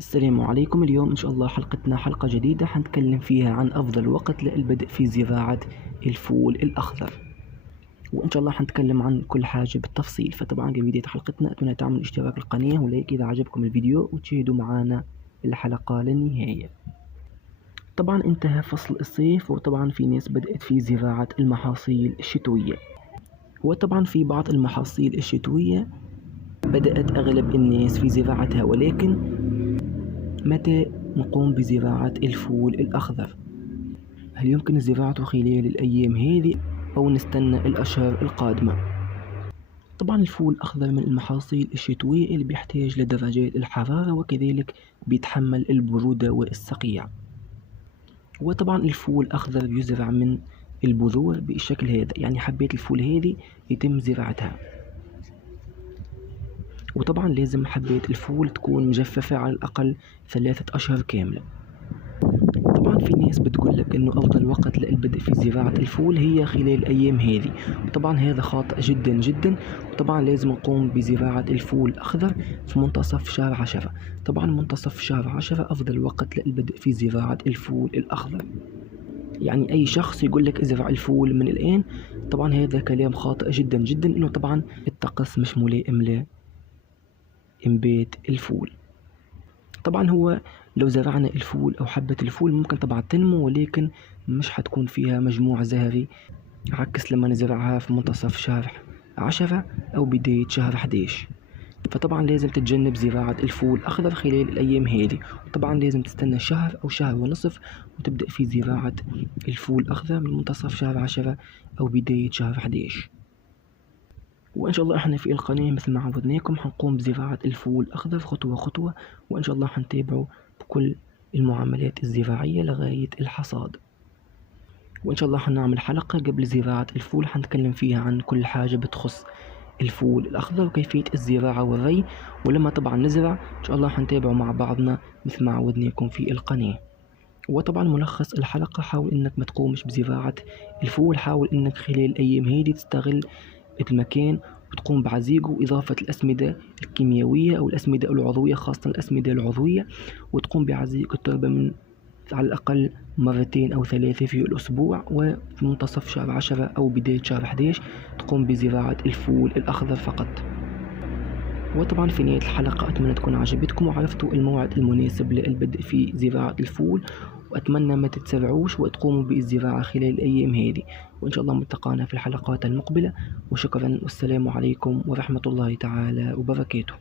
السلام عليكم. اليوم إن شاء الله حلقتنا حلقة جديدة حنتكلم فيها عن أفضل وقت للبدء في زراعة الفول الأخضر، وإن شاء الله حنتكلم عن كل حاجة بالتفصيل. فطبعا قبل بداية حلقتنا أتمنى تعملوا اشتراك القناة ولايك إذا عجبكم الفيديو وتشاهدوا معنا الحلقة للنهاية. طبعا انتهى فصل الصيف، وطبعا في ناس بدأت في زراعة المحاصيل الشتوية، وطبعا في بعض المحاصيل الشتوية بدأت أغلب الناس في زراعتها، ولكن متى نقوم بزراعة الفول الأخضر؟ هل يمكن زراعته خلال الأيام هذه أو نستنى الأشهر القادمة؟ طبعا الفول الأخضر من المحاصيل الشتوية اللي بيحتاج لدرجات الحرارة وكذلك بيتحمل البرودة والصقيع. وطبعا الفول الأخضر يزرع من البذور بالشكل هذا، يعني حبات الفول هذه يتم زراعتها، وطبعا لازم حبات الفول تكون مجففة على الأقل 3 أشهر كاملة. طبعا في ناس بتقول لك انه افضل وقت للبدء في زراعة الفول هي خلال الايام هذه، وطبعا هذا خاطئ جدا جدا. وطبعا لازم نقوم بزراعة الفول الاخضر في منتصف شهر 10. طبعا منتصف شهر 10 افضل وقت للبدء في زراعة الفول الاخضر. يعني اي شخص يقول لك ازرع الفول من الان، طبعا هذا كلام خاطئ جدا جدا، انه طبعا الطقس مش ملائم لإنبات الفول. طبعا هو لو زرعنا الفول أو حبة الفول ممكن طبعا تنمو، ولكن مش حتكون فيها مجموع زهري عكس لما نزرعها في منتصف شهر 10 أو بداية شهر 11. فطبعا لازم تتجنب زراعة الفول الأخضر خلال الأيام هذه، وطبعا لازم تستنى شهر أو شهر ونصف وتبدأ في زراعة الفول الأخضر من منتصف شهر 10 أو بداية شهر 11. وإن شاء الله إحنا في القناة مثل ما عودناكم حنقوم بزراعة الفول الأخضر خطوة خطوة، وإن شاء الله حنتابعوا بكل المعاملات الزراعية لغاية الحصاد. وإن شاء الله حنعمل حلقة قبل زراعة الفول حنتكلم فيها عن كل حاجة بتخص الفول الأخضر وكيفية الزراعة والري، ولما طبعا نزرع إن شاء الله حنتابعوا مع بعضنا مثل ما عودناكم في القناة. وطبعا ملخص الحلقة، حاول إنك ما تقومش بزراعة الفول، حاول إنك خلال الأيام هذه تستغل المكان وتقوم بعزيقه وإضافة الأسمدة الكيميائية أو الأسمدة العضوية، خاصة الأسمدة العضوية، وتقوم بعزيق التربة من على الأقل 2 أو 3 في الأسبوع. وفي منتصف شهر 10 أو بداية شهر 11 تقوم بزراعة الفول الأخضر فقط. وطبعا في نهاية الحلقة أتمنى تكون عجبتكم وعرفتوا الموعد المناسب للبدء في زراعة الفول، وأتمنى ما تتسرعوش وتقوموا بالزراعة خلال الأيام هذه. وإن شاء الله ملتقانا في الحلقات المقبلة، وشكرا والسلام عليكم ورحمة الله تعالى وبركاته.